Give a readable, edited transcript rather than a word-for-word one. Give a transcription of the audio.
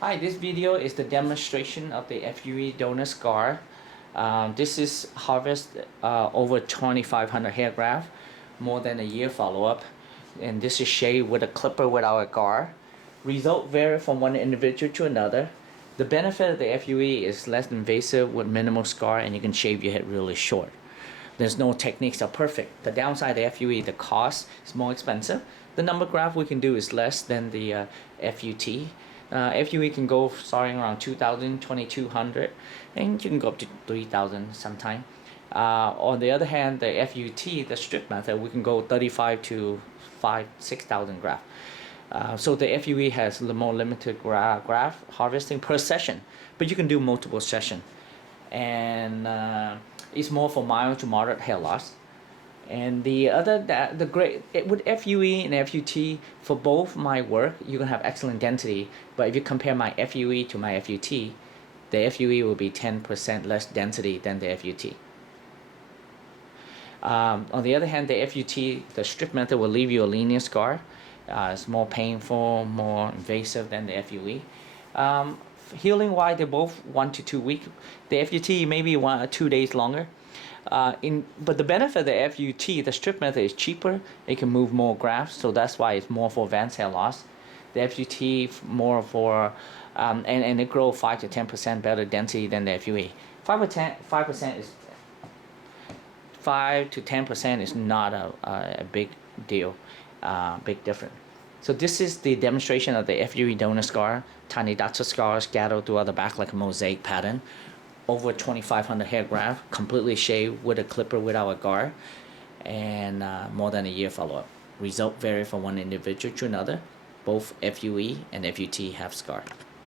Hi, this video is the demonstration of the FUE donor scar. This is harvest over 2,500 hair graft, more than a year follow-up, and this is shaved with a clipper with our gar. Result vary from one individual to another. The benefit of the FUE is less invasive with minimal scar, and you can shave your head really short. There's no techniques are perfect. The downside of FUE, the cost is more expensive. The number of graft we can do is less than the FUT. FUE can go starting around 2,000, 2,200, and you can go up to 3,000 sometime. On the other hand, the FUT, the strip method, we can go 35 to 6,000 graft. So the FUE has more limited graft harvesting per session, but you can do multiple sessions. And it's more for mild to moderate hair loss. And the other with FUE and FUT, for both my work you can have excellent density, but if you compare my FUE to my FUT, the FUE will be 10% less density than the FUT. On the other hand, the FUT, the strip method, will leave you a linear scar. It's more painful, more invasive than the FUE. Healing wise, they're both 1 to 2 weeks. The FUT maybe 1 or 2 days longer. But the benefit of the FUT, the strip method, is cheaper. It can move more grafts, so that's why it's more for advanced hair loss. The FUT more for and it grows 5 to 10% better density than the FUE. 5% is 5 to 10% is not a big deal, big difference. So this is the demonstration of the FUE donor scar. Tiny dots of scars scattered throughout the back like a mosaic pattern. Over 2,500 hair graft, completely shaved with a clipper with our gar, and more than a year follow-up. Result vary from one individual to another. Both FUE and FUT have scar.